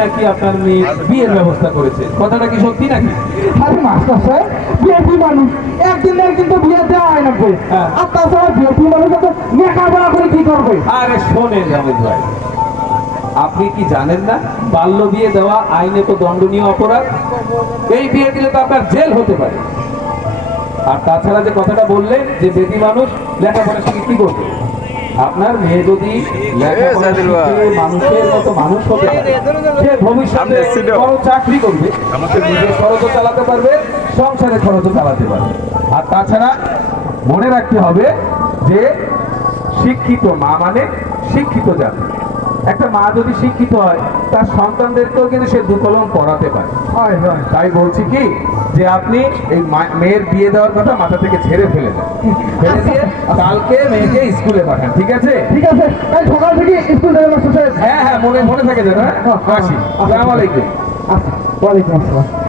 নাকি আপনার মেয়ে বিয়ের ব্যবস্থা করেছে, কথাটা কি সত্যি নাকি? আরে মাস্টার সাহেব, বিএপি মানুষ একদিন না একদিন তো বিয়ে দেওয়া হয় না ভাই। হ্যাঁ। আর তাছাড়া বিএপি মানুষ তো লেখাপড়া করে কি করবে? আরে শোনেন রমেশ ভাই, আপনি কি জানেন না বাল্য বিয়ে দেওয়া আইনে তো দণ্ডনীয় অপরাধ। এই বিয়ে দিলে তো আপনার জেল হতে পারে। আর তাছাড়া যে কথাটা বললেন যে বেটি মানুষ লেখাপড়া শিখে কি করবে, আপনার মেয়ে যদি লেখাপড়া শিখে মানুষের মতো মানুষ হতে পারে, সে ভবিষ্যতে বড় চাকরি করবে, সে নিজের খরচও চালাতে পারবে, সংসারের খরচও চালাতে পারবে। আর তাছাড়া মনে রাখতে হবে যে শিক্ষিত মা মানে শিক্ষিত জাতি। একটা মা যদি শিক্ষিত হয় তার সন্তানদেরকেও কিন্তু সে দুকলম পড়াতে পারে। হয় হয়। তাই বলছি কি যে আপনি এই মেয়ের বিয়ে দেওয়ার কথা মাথা থেকে ঝেড়ে ফেলে দেন, ফেলে দিয়ে কালকে মেয়েকে স্কুলে পাঠান, ঠিক আছে? ঠিক আছে, এই সকাল থেকে স্কুল যাবে মাস্টার সাহেব। হ্যাঁ হ্যাঁ, মনে মনে থাকে যেন। হ্যাঁ, আসি। আসসালামু আলাইকুম। আচ্ছা, ওয়ালাইকুম আসসালাম।